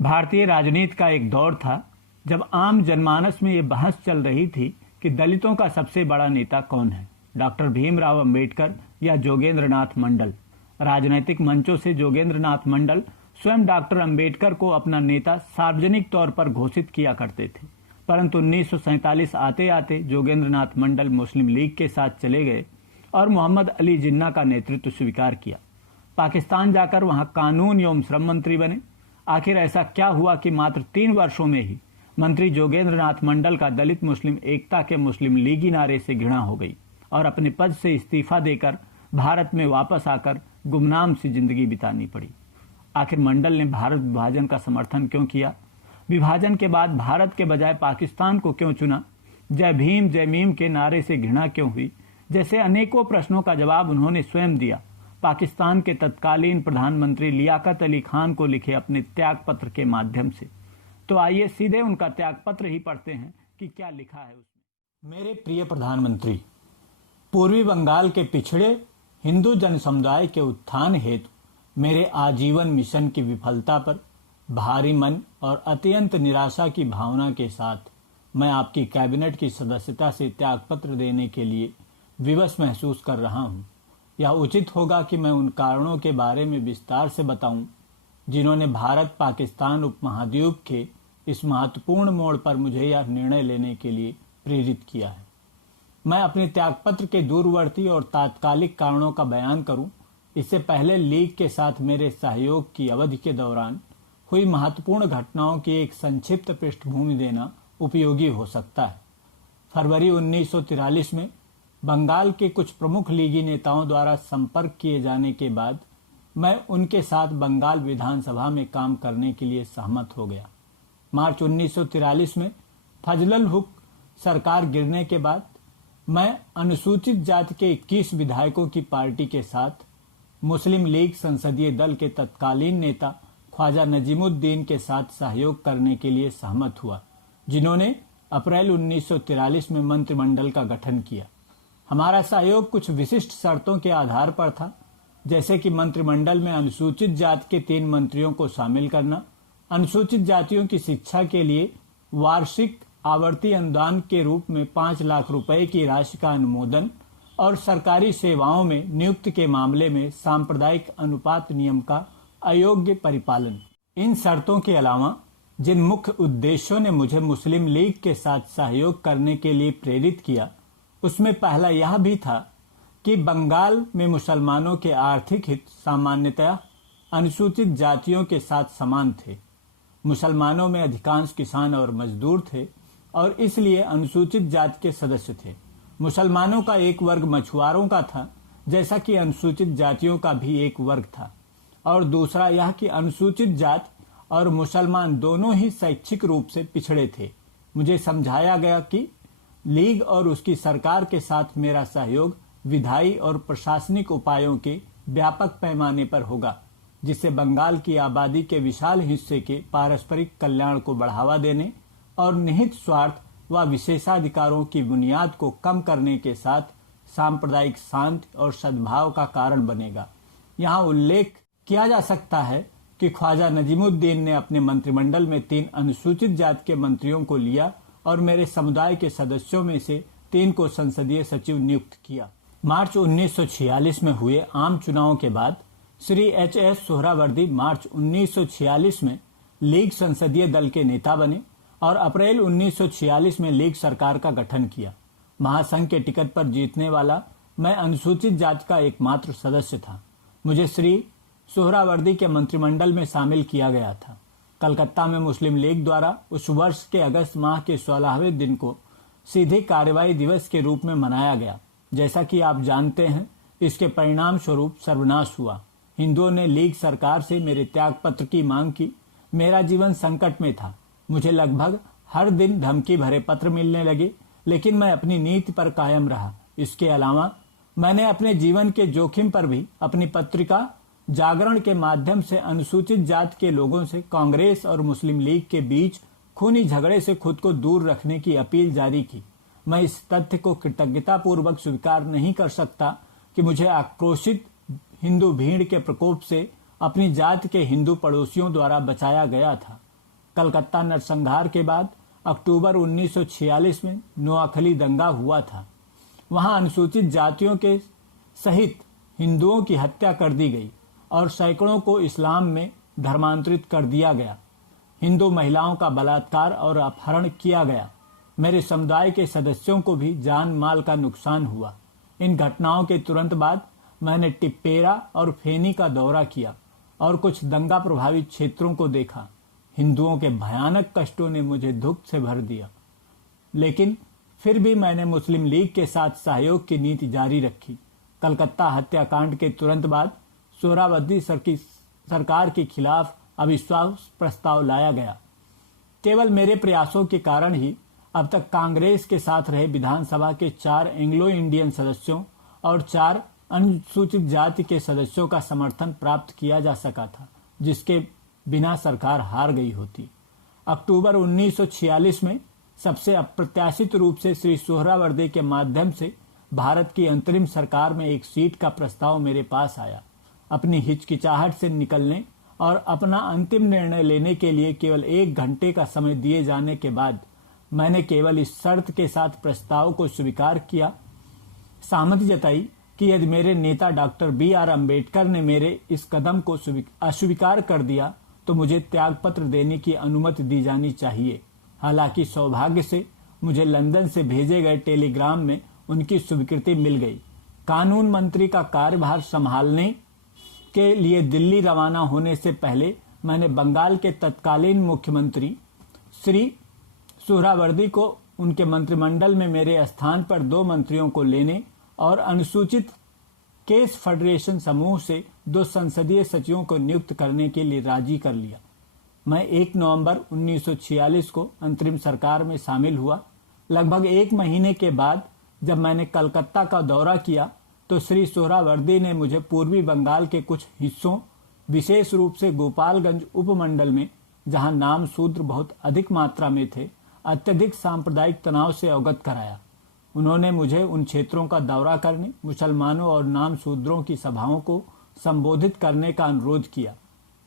भारतीय राजनीति का एक दौर था जब आम जनमानस में ये बहस चल रही थी कि दलितों का सबसे बड़ा नेता कौन है, डॉक्टर भीमराव अंबेडकर या जोगेंद्र नाथ मंडल। राजनीतिक मंचों से जोगेंद्र नाथ मंडल स्वयं डॉक्टर अंबेडकर को अपना नेता सार्वजनिक तौर पर घोषित किया करते थे, परंतु 1947 आते आते जोगेंद्र नाथ मंडल मुस्लिम लीग के साथ चले गए और मोहम्मद अली जिन्ना का नेतृत्व स्वीकार किया। पाकिस्तान जाकर वहां कानून एवं श्रम मंत्री बने। आखिर ऐसा क्या हुआ कि मात्र 3 वर्षों में ही मंत्री जोगेंद्र नाथ मंडल का दलित मुस्लिम एकता के मुस्लिम लीगी नारे से घृणा हो गई और अपने पद से इस्तीफा देकर भारत में वापस आकर गुमनाम सी जिंदगी बितानी पड़ी। आखिर मंडल ने भारत विभाजन का समर्थन क्यों किया? विभाजन के बाद भारत के बजाय पाकिस्तान को क्यों चुना? जय भीम जय मीम के नारे से घृणा क्यों हुई? जैसे अनेकों प्रश्नों का जवाब उन्होंने स्वयं दिया पाकिस्तान के तत्कालीन प्रधानमंत्री लियाकत अली खान को लिखे अपने त्याग पत्र के माध्यम से। तो आइए सीधे उनका त्याग पत्र ही पढ़ते हैं कि क्या लिखा है उसमें। मेरे प्रिय प्रधानमंत्री, पूर्वी बंगाल के पिछड़े हिंदू जन समुदाय के उत्थान हेतु मेरे आजीवन मिशन की विफलता पर भारी मन और अत्यंत निराशा की भावना के साथ मैं आपकी कैबिनेट की सदस्यता से त्यागपत्र देने के लिए विवश महसूस कर रहा हूं। यह उचित होगा कि मैं उन कारणों के बारे में विस्तार से बताऊं जिन्होंने भारत पाकिस्तान उपमहाद्वीप के इस महत्वपूर्ण मोड़ पर मुझे यह निर्णय लेने के लिए प्रेरित किया है। मैं अपने त्यागपत्र के दूरवर्ती और तात्कालिक कारणों का बयान करूं, इससे पहले लीग के साथ मेरे सहयोग की अवधि के दौरान हुई महत्वपूर्ण घटनाओं की एक संक्षिप्त पृष्ठभूमि देना उपयोगी हो सकता है। फरवरी 1943 में बंगाल के कुछ प्रमुख लीगी नेताओं द्वारा संपर्क किए जाने के बाद मैं उनके साथ बंगाल विधानसभा में काम करने के लिए सहमत हो गया। मार्च 1943 में फजलुल हुक सरकार गिरने के बाद मैं अनुसूचित जाति के 21 विधायकों की पार्टी के साथ मुस्लिम लीग संसदीय दल के तत्कालीन नेता ख्वाजा नजीमुद्दीन के साथ सहयोग करने के लिए सहमत हुआ, जिन्होंने अप्रैल 1943 में मंत्रिमंडल का गठन किया। हमारा सहयोग कुछ विशिष्ट शर्तों के आधार पर था, जैसे कि मंत्रिमंडल में अनुसूचित जाति के 3 मंत्रियों को शामिल करना, अनुसूचित जातियों की शिक्षा के लिए वार्षिक आवर्ती अनुदान के रूप में 5 लाख रुपए की राशि का अनुमोदन और सरकारी सेवाओं में नियुक्ति के मामले में सांप्रदायिक अनुपात नियम का अयोग्य परिपालन। इन शर्तों के अलावा जिन मुख्य उद्देश्यों ने मुझे मुस्लिम लीग के साथ सहयोग करने के लिए प्रेरित किया, उसमें पहला यह भी था कि बंगाल में मुसलमानों के आर्थिक हित सामान्यतः अनुसूचित जातियों के साथ समान थे। मुसलमानों में अधिकांश किसान और मजदूर थे और इसलिए अनुसूचित जाति के सदस्य थे। मुसलमानों का एक वर्ग मछुआरों का था, जैसा कि अनुसूचित जातियों का भी एक वर्ग था। और दूसरा यह कि अनुसूचित जाति और मुसलमान दोनों ही शैक्षिक रूप से पिछड़े थे। मुझे समझाया गया कि लीग और उसकी सरकार के साथ मेरा सहयोग विधायी और प्रशासनिक उपायों के व्यापक पैमाने पर होगा, जिससे बंगाल की आबादी के विशाल हिस्से के पारस्परिक कल्याण को बढ़ावा देने और निहित स्वार्थ व विशेषाधिकारों की बुनियाद को कम करने के साथ सांप्रदायिक शांति और सद्भाव का कारण बनेगा। यहाँ उल्लेख किया जा सकता है कि ख्वाजा नजीमुद्दीन ने अपने मंत्रिमंडल में 3 अनुसूचित जाति के मंत्रियों को लिया और मेरे समुदाय के सदस्यों में से 3 को संसदीय सचिव नियुक्त किया। मार्च 1946 में हुए आम चुनावों के बाद श्री H.S. सोहरावर्दी मार्च 1946 में लीग संसदीय दल के नेता बने और अप्रैल 1946 में लीग सरकार का गठन किया। महासंघ के टिकट पर जीतने वाला मैं अनुसूचित जाति का एकमात्र सदस्य था। मुझे श्री सोहरावर्दी के मंत्रिमंडल में शामिल किया गया था। कलकत्ता में मुस्लिम लीग द्वारा उस वर्ष के अगस्त माह के 16वें दिन को सीधे कार्यवाही दिवस के रूप में मनाया गया। जैसा कि आप जानते हैं, इसके परिणाम स्वरूप सर्वनाश हुआ। हिंदुओं ने लीग सरकार से मेरे त्यागपत्र की मांग की। मेरा जीवन संकट में था। मुझे लगभग हर दिन धमकी भरे पत्र मिलने लगे, लेकिन मैं अपनी नीति पर कायम रहा। इसके अलावा मैंने अपने जीवन के जोखिम पर भी अपनी पत्रिका जागरण के माध्यम से अनुसूचित जाति के लोगों से कांग्रेस और मुस्लिम लीग के बीच खूनी झगड़े से खुद को दूर रखने की अपील जारी की। मैं इस तथ्य को कृतज्ञतापूर्वक स्वीकार नहीं कर सकता कि मुझे आक्रोशित हिंदू भीड़ के प्रकोप से अपनी जाति के हिंदू पड़ोसियों द्वारा बचाया गया था। कलकत्ता नरसंहार के बाद अक्टूबर 1946 में नोआखली दंगा हुआ था। वहां अनुसूचित जातियों के सहित हिंदुओं की हत्या कर दी गई और सैकड़ों को इस्लाम में धर्मांतरित कर दिया गया। हिंदू महिलाओं का बलात्कार और अपहरण किया गया। मेरे समुदाय के सदस्यों को भी जान माल का नुकसान हुआ। इन घटनाओं के तुरंत बाद मैंने टिप्पेरा और फेनी का दौरा किया और कुछ दंगा प्रभावित क्षेत्रों को देखा। हिंदुओं के भयानक कष्टों ने मुझे दुख से भर दिया, लेकिन फिर भी मैंने मुस्लिम लीग के साथ सहयोग की नीति जारी रखी। कलकत्ता हत्याकांड के तुरंत बाद सोहरावर्दी सरकार के खिलाफ अविश्वास प्रस्ताव लाया गया। केवल मेरे प्रयासों के कारण ही अब तक कांग्रेस के साथ रहे विधानसभा के 4 एंग्लो इंडियन सदस्यों और 4 अनुसूचित जाति के सदस्यों का समर्थन प्राप्त किया जा सका था, जिसके बिना सरकार हार गई होती। अक्टूबर 1946 में सबसे अप्रत्याशित रूप से श्री सोहरावर्दी के माध्यम से भारत की अंतरिम सरकार में एक सीट का प्रस्ताव मेरे पास आया। अपनी हिचकिचाहट से निकलने और अपना अंतिम निर्णय लेने के लिए केवल 1 घंटे का समय दिए जाने के बाद मैंने केवल इस शर्त के साथ प्रस्ताव को स्वीकार किया, सहमति जताई कि यदि मेरे नेता डॉक्टर BR अम्बेडकर ने मेरे इस कदम को अस्वीकार कर दिया तो मुझे त्यागपत्र देने की अनुमति दी जानी चाहिए। हालांकि सौभाग्य से मुझे लंदन से भेजे गए टेलीग्राम में उनकी स्वीकृति मिल गई। कानून मंत्री का कार्यभार संभालने के लिए दिल्ली रवाना होने से पहले मैंने बंगाल के तत्कालीन मुख्यमंत्री श्री सोहरावर्दी को उनके मंत्रिमंडल में मेरे स्थान पर 2 मंत्रियों को लेने और अनुसूचित केस फेडरेशन समूह से 2 संसदीय सचिवों को नियुक्त करने के लिए राजी कर लिया। मैं 1 नवंबर 1946 को अंतरिम सरकार में शामिल हुआ। लगभग 1 महीने के बाद जब मैंने कलकत्ता का दौरा किया तो श्री सोहरावर्दी ने मुझे पूर्वी बंगाल के कुछ हिस्सों, विशेष रूप से गोपालगंज उपमंडल में, जहां नाम शूद्र बहुत अधिक मात्रा में थे, अत्यधिक सांप्रदायिक तनाव से अवगत कराया। उन्होंने मुझे उन क्षेत्रों का दौरा करने, मुसलमानों और नाम शूद्रों की सभाओं को संबोधित करने का अनुरोध किया।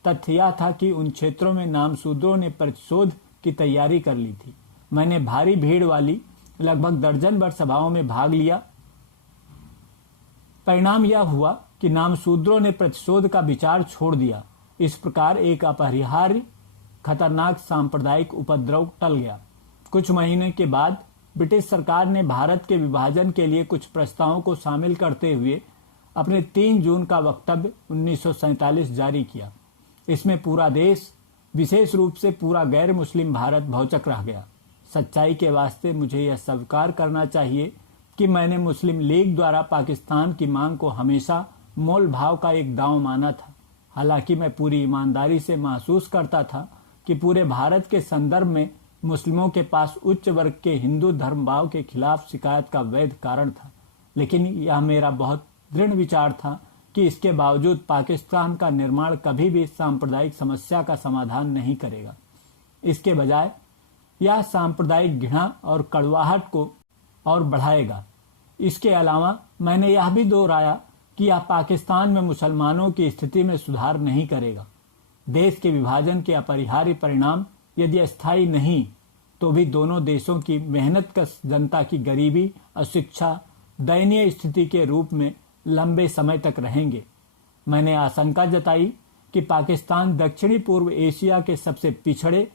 तथ्य यह था कि उन क्षेत्रों में नाम शूद्रों ने प्रतिशोध की तैयारी कर ली थी। मैंने भारी भीड़ वाली लगभग दर्जन भर सभाओं में भाग लिया। परिणाम यह हुआ कि नाम शूद्रों ने प्रतिशोध का विचार छोड़ दिया। इस प्रकार एक अपरिहार्य खतरनाक सांप्रदायिक उपद्रव टल गया। कुछ महीने के बाद ब्रिटिश सरकार ने भारत के विभाजन के लिए कुछ प्रस्तावों को शामिल करते हुए अपने 3 जून का वक्तव्य 1947 जारी किया। इसमें पूरा देश, विशेष रूप से पूरा गैर मुस्लिम भारत भौचक रह गया। सच्चाई के वास्ते मुझे यह स्वीकार करना चाहिए कि मैंने मुस्लिम लीग द्वारा पाकिस्तान की मांग को हमेशा मोल भाव का एक दांव माना था। हालांकि मैं पूरी ईमानदारी से महसूस करता था कि पूरे भारत के संदर्भ में मुस्लिमों के पास उच्च वर्ग के हिंदू धर्मभाव के खिलाफ शिकायत का वैध कारण था, लेकिन यह मेरा बहुत दृढ़ विचार था कि इसके बावजूद पाकिस्तान का निर्माण कभी भी सांप्रदायिक समस्या का समाधान नहीं करेगा। इसके बजाय यह सांप्रदायिक घृणा और कड़वाहट को और बढ़ाएगा। इसके अलावा मैंने यह भी दोहराया कि यह पाकिस्तान में मुसलमानों की स्थिति में सुधार नहीं करेगा। देश के विभाजन के अपरिहार्य परिणाम यदि अस्थायी नहीं तो भी दोनों देशों की मेहनतकश जनता की गरीबी, अशिक्षा, दयनीय स्थिति के रूप में लंबे समय तक रहेंगे। मैंने आशंका जताई कि पाकिस्तान दक्षिणी पूर्व एशिया के सबसे पिछड़े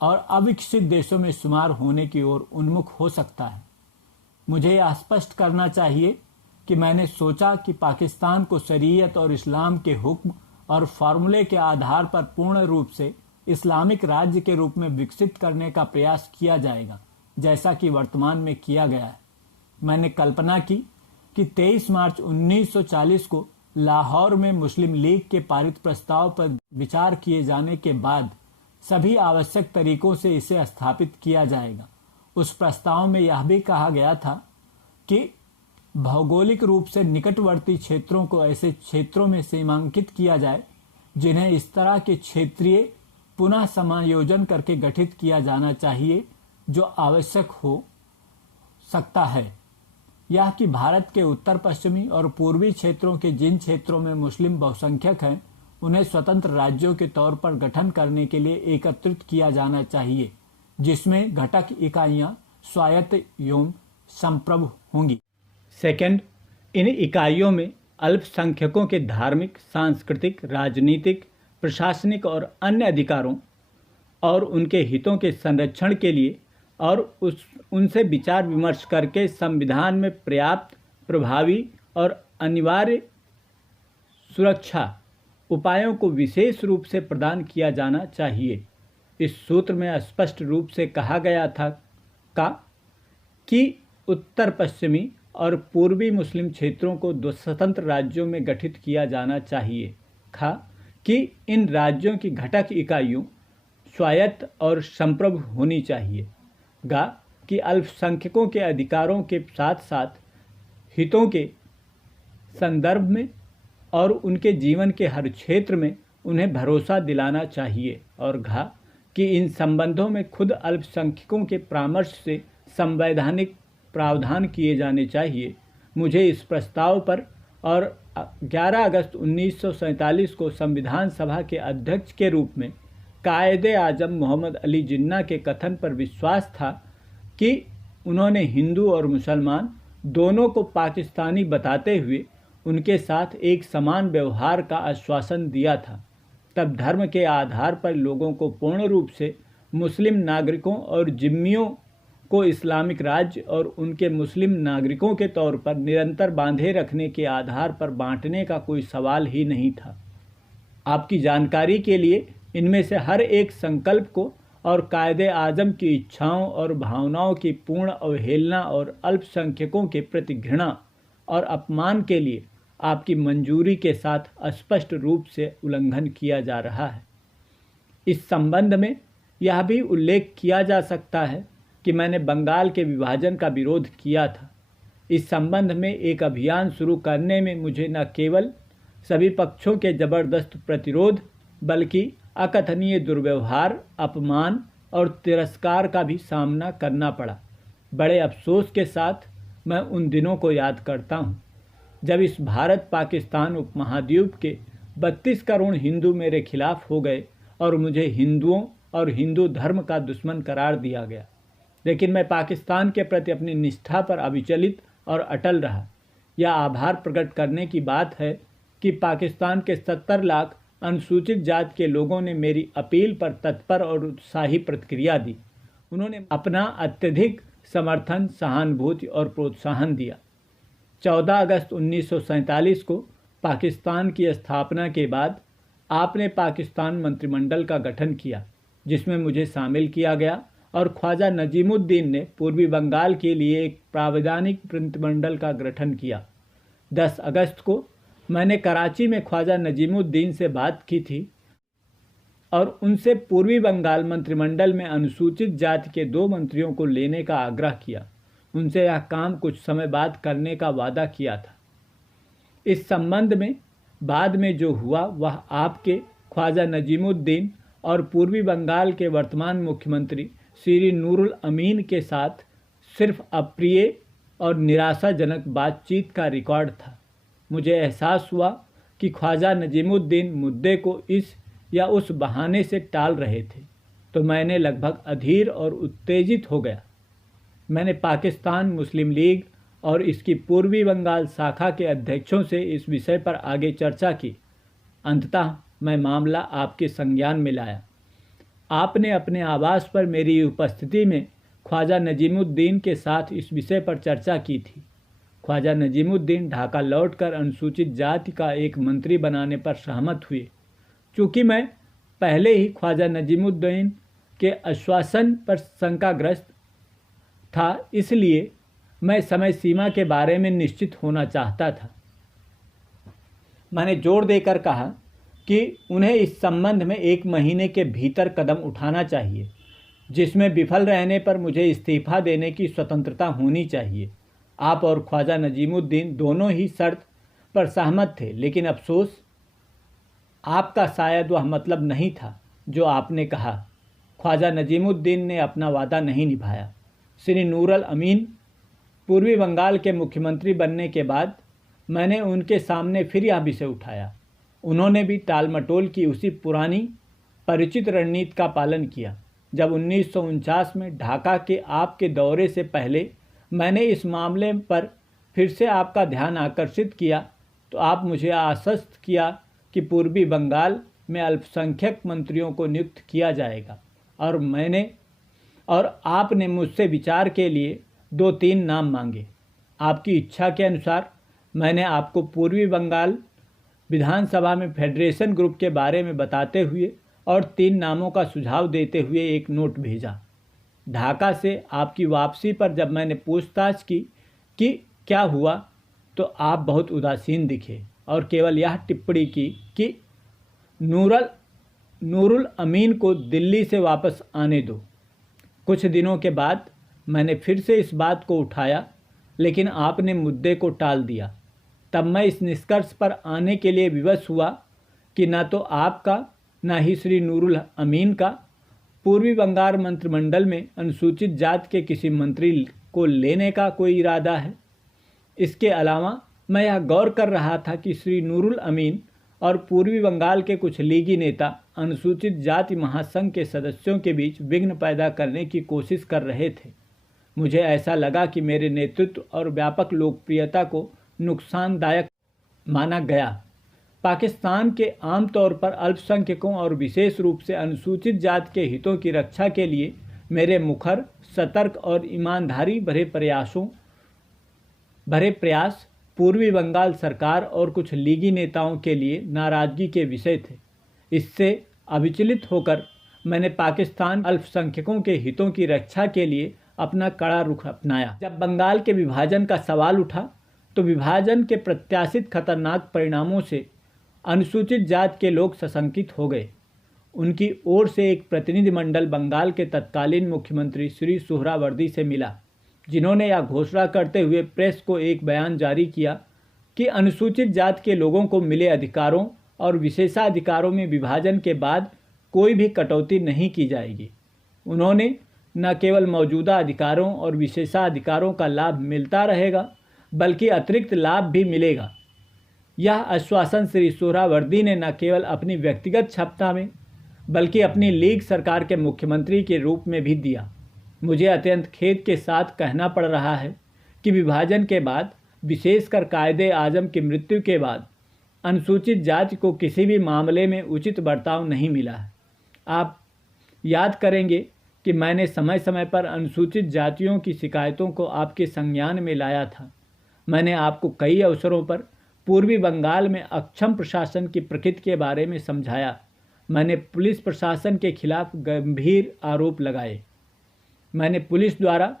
और अविकसित देशों में शुमार होने की ओर उन्मुख हो सकता है। मुझे यह स्पष्ट करना चाहिए कि मैंने सोचा कि पाकिस्तान को शरीयत और इस्लाम के हुक्म और फार्मूले के आधार पर पूर्ण रूप से इस्लामिक राज्य के रूप में विकसित करने का प्रयास किया जाएगा, जैसा कि वर्तमान में किया गया है। मैंने कल्पना की कि 23 मार्च 1940 को लाहौर में मुस्लिम लीग के पारित प्रस्ताव पर विचार किए जाने के बाद सभी आवश्यक तरीकों से इसे स्थापित किया जाएगा। उस प्रस्ताव में यह भी कहा गया था कि भौगोलिक रूप से निकटवर्ती क्षेत्रों को ऐसे क्षेत्रों में सीमांकित किया जाए जिन्हें इस तरह के क्षेत्रीय पुनः समायोजन करके गठित किया जाना चाहिए जो आवश्यक हो सकता है। यह कि भारत के उत्तर पश्चिमी और पूर्वी क्षेत्रों के जिन क्षेत्रों में मुस्लिम बहुसंख्यक हैं उन्हें स्वतंत्र राज्यों के तौर पर गठन करने के लिए एकत्रित किया जाना चाहिए, जिसमें घटक इकाइयां स्वायत्त एवं संप्रभु होंगी। सेकंड, इन इकाइयों में अल्पसंख्यकों के धार्मिक, सांस्कृतिक, राजनीतिक, प्रशासनिक और अन्य अधिकारों और उनके हितों के संरक्षण के लिए और उनसे विचार विमर्श करके संविधान में पर्याप्त, प्रभावी और अनिवार्य सुरक्षा उपायों को विशेष रूप से प्रदान किया जाना चाहिए। इस सूत्र में स्पष्ट रूप से कहा गया था कि उत्तर पश्चिमी और पूर्वी मुस्लिम क्षेत्रों को दो स्वतंत्र राज्यों में गठित किया जाना चाहिए। कि इन राज्यों की घटक इकाइयों स्वायत्त और संप्रभु होनी चाहिए। कि अल्पसंख्यकों के अधिकारों के साथ साथ हितों के संदर्भ में और उनके जीवन के हर क्षेत्र में उन्हें भरोसा दिलाना चाहिए। और कि इन संबंधों में खुद अल्पसंख्यकों के परामर्श से संवैधानिक प्रावधान किए जाने चाहिए। मुझे इस प्रस्ताव पर और 11 अगस्त 1947 को संविधान सभा के अध्यक्ष के रूप में कायदे आजम मोहम्मद अली जिन्ना के कथन पर विश्वास था कि उन्होंने हिंदू और मुसलमान दोनों को पाकिस्तानी बताते हुए उनके साथ एक समान व्यवहार का आश्वासन दिया था। तब धर्म के आधार पर लोगों को पूर्ण रूप से मुस्लिम नागरिकों और जिम्मियों को इस्लामिक राज्य और उनके मुस्लिम नागरिकों के तौर पर निरंतर बांधे रखने के आधार पर बांटने का कोई सवाल ही नहीं था। आपकी जानकारी के लिए इनमें से हर एक संकल्प को और कायदे आजम की इच्छाओं और भावनाओं की पूर्ण अवहेलना और अल्पसंख्यकों के प्रति घृणा और अपमान के लिए आपकी मंजूरी के साथ स्पष्ट रूप से उल्लंघन किया जा रहा है। इस संबंध में यह भी उल्लेख किया जा सकता है कि मैंने बंगाल के विभाजन का विरोध किया था। इस संबंध में एक अभियान शुरू करने में मुझे न केवल सभी पक्षों के ज़बरदस्त प्रतिरोध बल्कि अकथनीय दुर्व्यवहार, अपमान और तिरस्कार का भी सामना करना पड़ा। बड़े अफसोस के साथ मैं उन दिनों को याद करता हूँ जब इस भारत पाकिस्तान उपमहाद्वीप के 32 करोड़ हिंदू मेरे खिलाफ हो गए और मुझे हिंदुओं और हिंदू धर्म का दुश्मन करार दिया गया। लेकिन मैं पाकिस्तान के प्रति अपनी निष्ठा पर अविचलित और अटल रहा। यह आभार प्रकट करने की बात है कि पाकिस्तान के 70 लाख अनुसूचित जाति के लोगों ने मेरी अपील पर तत्पर और उत्साही प्रतिक्रिया दी। उन्होंने अपना अत्यधिक समर्थन, सहानुभूति और प्रोत्साहन दिया। 14 अगस्त 1947 को पाकिस्तान की स्थापना के बाद आपने पाकिस्तान मंत्रिमंडल का गठन किया, जिसमें मुझे शामिल किया गया और ख्वाजा नजीमुद्दीन ने पूर्वी बंगाल के लिए एक प्रावधानिक मंत्रिमंडल का गठन किया। 10 अगस्त को मैंने कराची में ख्वाजा नजीमुद्दीन से बात की थी और उनसे पूर्वी बंगाल मंत्रिमंडल में अनुसूचित जाति के 2 मंत्रियों को लेने का आग्रह किया। उनसे यह काम कुछ समय बाद करने का वादा किया था। इस संबंध में बाद में जो हुआ वह आपके ख्वाजा नजीमुद्दीन और पूर्वी बंगाल के वर्तमान मुख्यमंत्री श्री नूरुल अमीन के साथ सिर्फ अप्रिय और निराशाजनक बातचीत का रिकॉर्ड था। मुझे एहसास हुआ कि ख्वाजा नजीमुद्दीन मुद्दे को इस या उस बहाने से टाल रहे थे, तो मैंने लगभग अधीर और उत्तेजित हो गया। मैंने पाकिस्तान मुस्लिम लीग और इसकी पूर्वी बंगाल शाखा के अध्यक्षों से इस विषय पर आगे चर्चा की। अंततः मैं मामला आपके संज्ञान में लाया। आपने अपने आवास पर मेरी उपस्थिति में ख्वाजा नजीमुद्दीन के साथ इस विषय पर चर्चा की थी। ख्वाजा नजीमुद्दीन ढाका लौटकर अनुसूचित जाति का एक मंत्री बनाने पर सहमत हुए। चूँकि मैं पहले ही ख्वाजा नजीमुद्दीन के आश्वासन पर शंकाग्रस्त था, इसलिए मैं समय सीमा के बारे में निश्चित होना चाहता था। मैंने जोर देकर कहा कि उन्हें इस संबंध में 1 महीने के भीतर कदम उठाना चाहिए, जिसमें विफल रहने पर मुझे इस्तीफा देने की स्वतंत्रता होनी चाहिए। आप और ख्वाजा नजीमुद्दीन दोनों ही शर्त पर सहमत थे, लेकिन अफसोस आपका शायद वह मतलब नहीं था जो आपने कहा। ख्वाजा नजीमुद्दीन ने अपना वादा नहीं निभाया। श्री नूरुल अमीन पूर्वी बंगाल के मुख्यमंत्री बनने के बाद मैंने उनके सामने फिर यह विषय उठाया। उन्होंने भी टालमटोल की उसी पुरानी परिचित रणनीति का पालन किया। जब 1949 में ढाका के आपके दौरे से पहले मैंने इस मामले पर फिर से आपका ध्यान आकर्षित किया तो आप मुझे आश्वस्त किया कि पूर्वी बंगाल में अल्पसंख्यक मंत्रियों को नियुक्त किया जाएगा और आपने मुझसे विचार के लिए 2-3 नाम मांगे। आपकी इच्छा के अनुसार मैंने आपको पूर्वी बंगाल विधानसभा में फेडरेशन ग्रुप के बारे में बताते हुए और 3 नामों का सुझाव देते हुए एक नोट भेजा। ढाका से आपकी वापसी पर जब मैंने पूछताछ की कि क्या हुआ तो आप बहुत उदासीन दिखे और केवल यह टिप्पणी की कि नूरुल अमीन को दिल्ली से वापस आने दो। कुछ दिनों के बाद मैंने फिर से इस बात को उठाया, लेकिन आपने मुद्दे को टाल दिया। तब मैं इस निष्कर्ष पर आने के लिए विवश हुआ कि न तो आपका न ही श्री नूरुल अमीन का पूर्वी बंगाल मंत्रिमंडल में अनुसूचित जाति के किसी मंत्री को लेने का कोई इरादा है। इसके अलावा मैं यह गौर कर रहा था कि श्री नूरुल अमीन और पूर्वी बंगाल के कुछ लीगी नेता अनुसूचित जाति महासंघ के सदस्यों के बीच विघ्न पैदा करने की कोशिश कर रहे थे। मुझे ऐसा लगा कि मेरे नेतृत्व और व्यापक लोकप्रियता को नुकसानदायक माना गया। पाकिस्तान के आमतौर पर अल्पसंख्यकों और विशेष रूप से अनुसूचित जाति के हितों की रक्षा के लिए मेरे मुखर, सतर्क और ईमानदारी भरे प्रयास पूर्वी बंगाल सरकार और कुछ लीगी नेताओं के लिए नाराज़गी के विषय थे। इससे अविचलित होकर मैंने पाकिस्तान अल्पसंख्यकों के हितों की रक्षा के लिए अपना कड़ा रुख अपनाया। जब बंगाल के विभाजन का सवाल उठा तो विभाजन के प्रत्याशित खतरनाक परिणामों से अनुसूचित जाति के लोग सशंकित हो गए। उनकी ओर से एक प्रतिनिधिमंडल बंगाल के तत्कालीन मुख्यमंत्री श्री सुहरावर्दी से मिला, जिन्होंने यह घोषणा करते हुए प्रेस को एक बयान जारी किया कि अनुसूचित जाति के लोगों को मिले अधिकारों और विशेषाधिकारों में विभाजन के बाद कोई भी कटौती नहीं की जाएगी। उन्होंने न केवल मौजूदा अधिकारों और विशेषाधिकारों का लाभ मिलता रहेगा, बल्कि अतिरिक्त लाभ भी मिलेगा। यह आश्वासन श्री सुहरावर्दी ने न केवल अपनी व्यक्तिगत क्षमता में बल्कि अपनी लीग सरकार के मुख्यमंत्री के रूप में भी दिया। मुझे अत्यंत खेद के साथ कहना पड़ रहा है कि विभाजन के बाद, विशेषकर कायदे आजम की मृत्यु के बाद, अनुसूचित जाति को किसी भी मामले में उचित बर्ताव नहीं मिला है। आप याद करेंगे कि मैंने समय समय पर अनुसूचित जातियों की शिकायतों को आपके संज्ञान में लाया था। मैंने आपको कई अवसरों पर पूर्वी बंगाल में अक्षम प्रशासन की प्रकृति के बारे में समझाया। मैंने पुलिस प्रशासन के खिलाफ गंभीर आरोप लगाए। मैंने पुलिस द्वारा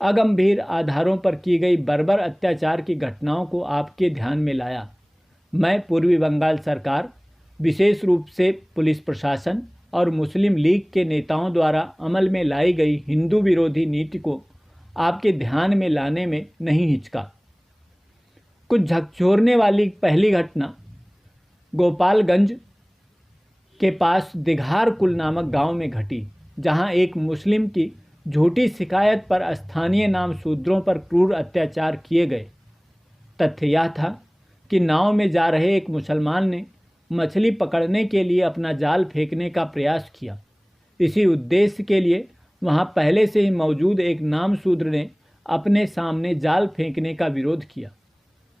अगंभीर आधारों पर की गई बर्बर अत्याचार की घटनाओं को आपके ध्यान में लाया। मैं पूर्वी बंगाल सरकार, विशेष रूप से पुलिस प्रशासन और मुस्लिम लीग के नेताओं द्वारा अमल में लाई गई हिंदू विरोधी नीति को आपके ध्यान में लाने में नहीं हिचका। कुछ झकझोरने वाली पहली घटना गोपालगंज के पास दिघार कुल नामक गांव में घटी, जहां एक मुस्लिम की झूठी शिकायत पर स्थानीय नामशूद्रों पर क्रूर अत्याचार किए गए। तथ्य यह था कि नाव में जा रहे एक मुसलमान ने मछली पकड़ने के लिए अपना जाल फेंकने का प्रयास किया। इसी उद्देश्य के लिए वहां पहले से ही मौजूद एक नामशूद्र ने अपने सामने जाल फेंकने का विरोध किया।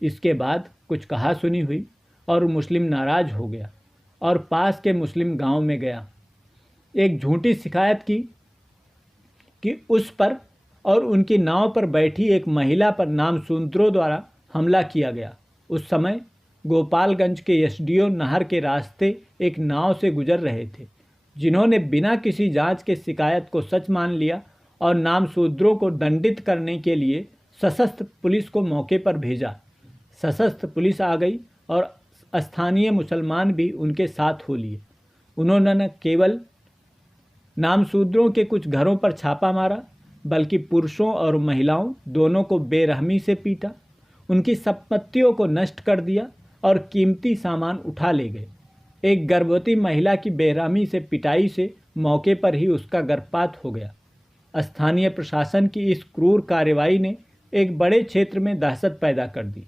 इसके बाद कुछ कहासुनी हुई और मुस्लिम नाराज हो गया और पास के मुस्लिम गांव में गया। एक झूठी शिकायत की कि उस पर और उनकी नाव पर बैठी एक महिला पर नामशूद्रों द्वारा हमला किया गया। उस समय गोपालगंज के एसडीओ नहर के रास्ते एक नाव से गुजर रहे थे, जिन्होंने बिना किसी जांच के शिकायत को सच मान लिया और नामशूद्रों को दंडित करने के लिए सशस्त्र पुलिस को मौके पर भेजा। सशस्त्र पुलिस आ गई और स्थानीय मुसलमान भी उनके साथ हो लिए। उन्होंने न केवल नामशूद्रों के कुछ घरों पर छापा मारा, बल्कि पुरुषों और महिलाओं दोनों को बेरहमी से पीटा, उनकी संपत्तियों को नष्ट कर दिया और कीमती सामान उठा ले गए। एक गर्भवती महिला की बेरहमी से पिटाई से मौके पर ही उसका गर्भपात हो गया। स्थानीय प्रशासन की इस क्रूर कार्रवाई ने एक बड़े क्षेत्र में दहशत पैदा कर दी।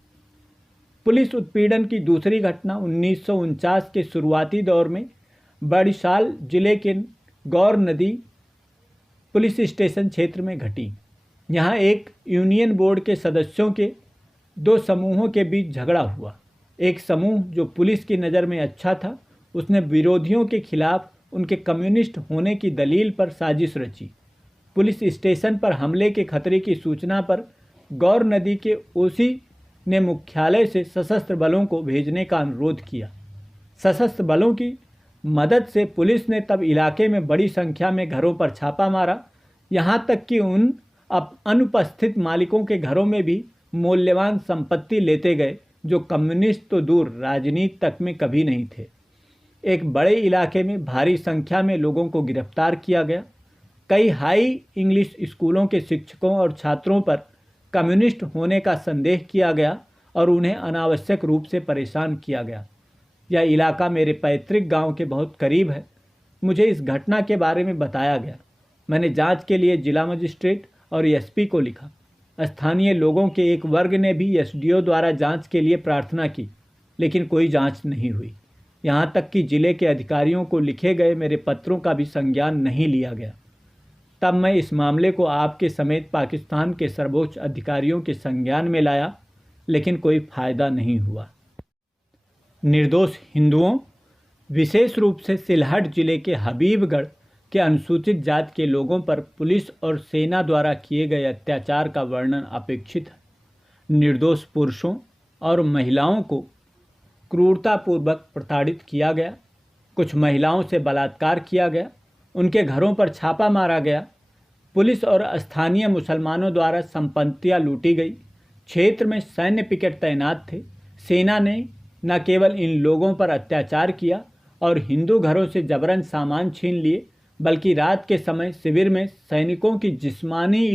पुलिस उत्पीड़न की दूसरी घटना 1949 के शुरुआती दौर में बड़िशाल जिले के गौर नदी पुलिस स्टेशन क्षेत्र में घटी। यहाँ एक यूनियन बोर्ड के सदस्यों के दो समूहों के बीच झगड़ा हुआ। एक समूह जो पुलिस की नज़र में अच्छा था, उसने विरोधियों के खिलाफ उनके कम्युनिस्ट होने की दलील पर साजिश रची। पुलिस स्टेशन पर हमले के खतरे की सूचना पर गौर नदी के ओसी ने मुख्यालय से सशस्त्र बलों को भेजने का अनुरोध किया। सशस्त्र बलों की मदद से पुलिस ने तब इलाके में बड़ी संख्या में घरों पर छापा मारा, यहाँ तक कि उन अनुपस्थित मालिकों के घरों में भी मूल्यवान संपत्ति लेते गए, जो कम्युनिस्ट तो दूर राजनीति तक में कभी नहीं थे। एक बड़े इलाके में भारी संख्या में लोगों को गिरफ्तार किया गया। कई हाई इंग्लिश स्कूलों के शिक्षकों और छात्रों पर कम्युनिस्ट होने का संदेह किया गया और उन्हें अनावश्यक रूप से परेशान किया गया। यह इलाका मेरे पैतृक गांव के बहुत करीब है। मुझे इस घटना के बारे में बताया गया। मैंने जांच के लिए जिला मजिस्ट्रेट और एसपी को लिखा। स्थानीय लोगों के एक वर्ग ने भी एसडीओ द्वारा जांच के लिए प्रार्थना की, लेकिन कोई जांच नहीं हुई। यहाँ तक कि जिले के अधिकारियों को लिखे गए मेरे पत्रों का भी संज्ञान नहीं लिया गया। तब मैं इस मामले को आपके समेत पाकिस्तान के सर्वोच्च अधिकारियों के संज्ञान में लाया, लेकिन कोई फायदा नहीं हुआ। निर्दोष हिंदुओं, विशेष रूप से सिलहट जिले के हबीबगढ़ के अनुसूचित जाति के लोगों पर पुलिस और सेना द्वारा किए गए अत्याचार का वर्णन अपेक्षित है। निर्दोष पुरुषों और महिलाओं को क्रूरतापूर्वक प्रताड़ित किया गया। कुछ महिलाओं से बलात्कार किया गया। उनके घरों पर छापा मारा गया। पुलिस और स्थानीय मुसलमानों द्वारा संपत्तियां लूटी गई। क्षेत्र में सैन्य पिकेट तैनात थे। सेना ने न केवल इन लोगों पर अत्याचार किया और हिंदू घरों से जबरन सामान छीन लिए, बल्कि रात के समय शिविर में सैनिकों की जिस्मानी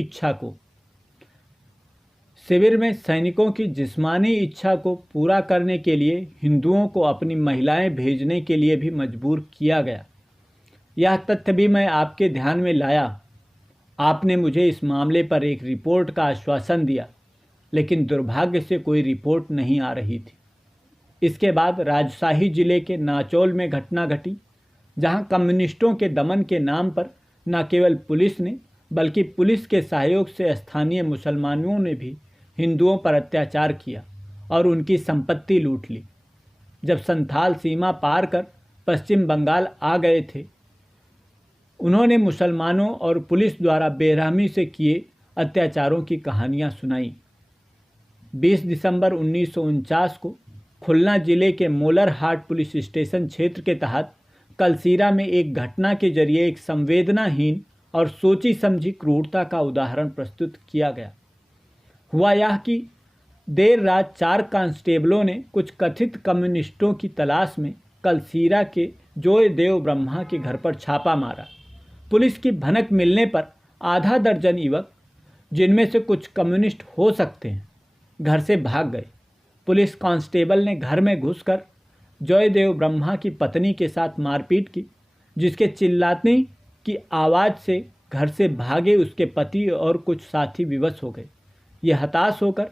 इच्छा को पूरा करने के लिए हिंदुओं को अपनी महिलाएं भेजने के लिए भी मजबूर किया गया। यह तथ्य भी मैं आपके ध्यान में लाया। आपने मुझे इस मामले पर एक रिपोर्ट का आश्वासन दिया, लेकिन दुर्भाग्य से कोई रिपोर्ट नहीं आ रही थी। इसके बाद राजशाही जिले के नाचौल में घटना घटी, जहां कम्युनिस्टों के दमन के नाम पर न केवल पुलिस ने, बल्कि पुलिस के सहयोग से स्थानीय मुसलमानों ने भी हिंदुओं पर अत्याचार किया और उनकी संपत्ति लूट ली। जब संथाल सीमा पार कर पश्चिम बंगाल आ गए थे, उन्होंने मुसलमानों और पुलिस द्वारा बेरहमी से किए अत्याचारों की कहानियां सुनाई। 20 दिसंबर 1949 को खुलना जिले के मोलरहाट पुलिस स्टेशन क्षेत्र के तहत कलसीरा में एक घटना के जरिए एक संवेदनाहीन और सोची समझी क्रूरता का उदाहरण प्रस्तुत किया गया। हुआ यह कि देर रात 4 कांस्टेबलों ने कुछ कथित कम्युनिस्टों की तलाश में कलसीरा के जयदेव ब्रह्मा के घर पर छापा मारा। पुलिस की भनक मिलने पर आधा दर्जन युवक, जिनमें से कुछ कम्युनिस्ट हो सकते हैं, घर से भाग गए। पुलिस कांस्टेबल ने घर में घुसकर जयदेव ब्रह्मा की पत्नी के साथ मारपीट की, जिसके चिल्लाने की आवाज़ से घर से भागे उसके पति और कुछ साथी विवश हो गए। ये हताश होकर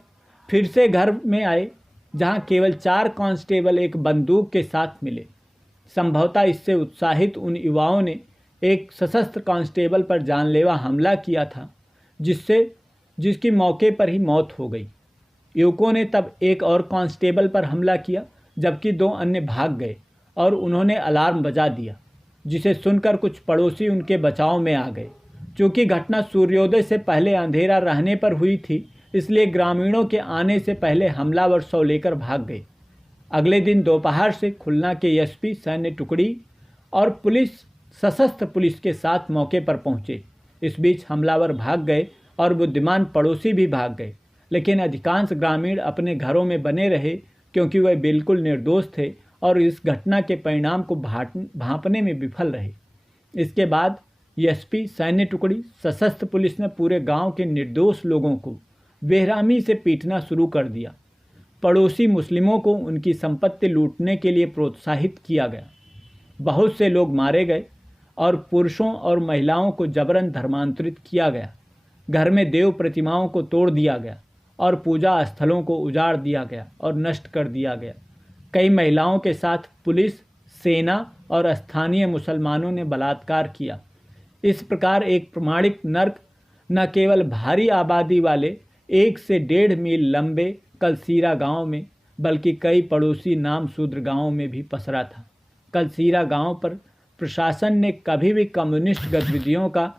फिर से घर में आए, जहां केवल 4 कांस्टेबल एक बंदूक के साथ मिले। संभवतः इससे उत्साहित उन युवाओं ने एक सशस्त्र कांस्टेबल पर जानलेवा हमला किया था, जिसकी मौके पर ही मौत हो गई। युवकों ने तब एक और कांस्टेबल पर हमला किया, जबकि 2 अन्य भाग गए और उन्होंने अलार्म बजा दिया, जिसे सुनकर कुछ पड़ोसी उनके बचाव में आ गए। चूँकि घटना सूर्योदय से पहले अंधेरा रहने पर हुई थी, इसलिए ग्रामीणों के आने से पहले हमलावर शव लेकर भाग गए। अगले दिन दोपहर से खुलना के एसपी, सैन्य टुकड़ी और सशस्त्र पुलिस के साथ मौके पर पहुंचे। इस बीच हमलावर भाग गए और बुद्धिमान पड़ोसी भी भाग गए, लेकिन अधिकांश ग्रामीण अपने घरों में बने रहे, क्योंकि वह बिल्कुल निर्दोष थे और इस घटना के परिणाम को भांपने में विफल रहे। इसके बाद एसपी, सैन्य टुकड़ी, सशस्त्र पुलिस ने पूरे गांव के निर्दोष लोगों को बेरहमी से पीटना शुरू कर दिया। पड़ोसी मुस्लिमों को उनकी संपत्ति लूटने के लिए प्रोत्साहित किया गया। बहुत से लोग मारे गए और पुरुषों और महिलाओं को जबरन धर्मांतरित किया गया। घर में देव प्रतिमाओं को तोड़ दिया गया और पूजा स्थलों को उजाड़ दिया गया और नष्ट कर दिया गया। कई महिलाओं के साथ पुलिस, सेना और स्थानीय मुसलमानों ने बलात्कार किया। इस प्रकार एक प्रमाणिक नर्क न केवल भारी आबादी वाले 1 से 1.5 मील लंबे कलसीरा गांव में, बल्कि कई पड़ोसी नामशूद्र गांवों में भी पसरा था। कलसीरा गांव पर प्रशासन ने कभी भी कम्युनिस्ट गतिविधियों का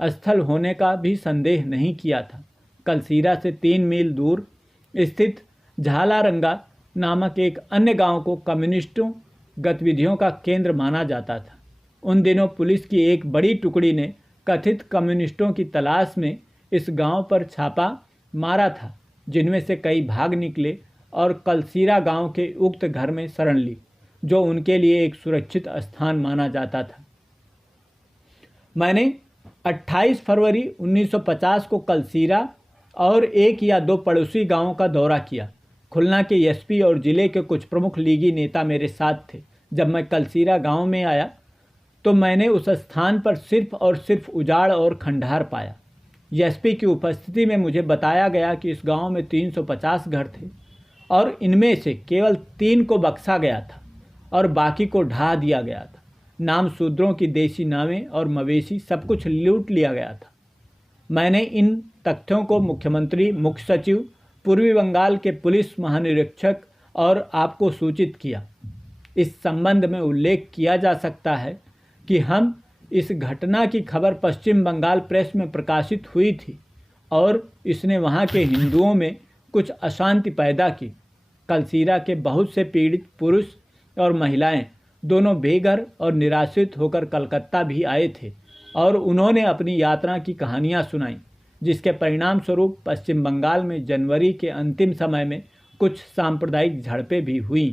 स्थल होने का भी संदेह नहीं किया था। कलसीरा से 3 मील दूर स्थित झालारंगा नामक एक अन्य गांव को कम्युनिस्टों गतिविधियों का केंद्र माना जाता था। उन दिनों पुलिस की एक बड़ी टुकड़ी ने कथित कम्युनिस्टों की तलाश में इस गांव पर छापा मारा था, जिनमें से कई भाग निकले और कलसीरा गांव के उक्त घर में शरण ली, जो उनके लिए एक सुरक्षित स्थान माना जाता था। मैंने 28 फरवरी 1950 को कलसीरा और 1 या 2 पड़ोसी गांवों का दौरा किया। खुलना के एसपी और जिले के कुछ प्रमुख लीगी नेता मेरे साथ थे। जब मैं कलसीरा गांव में आया तो मैंने उस स्थान पर सिर्फ और सिर्फ उजाड़ और खंडहर पाया। एसपी की उपस्थिति में मुझे बताया गया कि इस गांव में 350 घर थे और इनमें से केवल 3 को बख्शा गया था और बाकी को ढहा दिया गया था। नामशूद्रों की देसी नावें और मवेशी सब कुछ लूट लिया गया था। मैंने इन तथ्यों को मुख्यमंत्री, मुख्य सचिव, पूर्वी बंगाल के पुलिस महानिरीक्षक और आपको सूचित किया। इस संबंध में उल्लेख किया जा सकता है कि इस घटना की खबर पश्चिम बंगाल प्रेस में प्रकाशित हुई थी और इसने वहां के हिंदुओं में कुछ अशांति पैदा की। कलसीरा के बहुत से पीड़ित पुरुष और महिलाएं दोनों बेघर और निराश्रित होकर कलकत्ता भी आए थे और उन्होंने अपनी यात्रा की कहानियां सुनाई, जिसके परिणाम स्वरूप पश्चिम बंगाल में जनवरी के अंतिम समय में कुछ सांप्रदायिक झड़पें भी हुईं।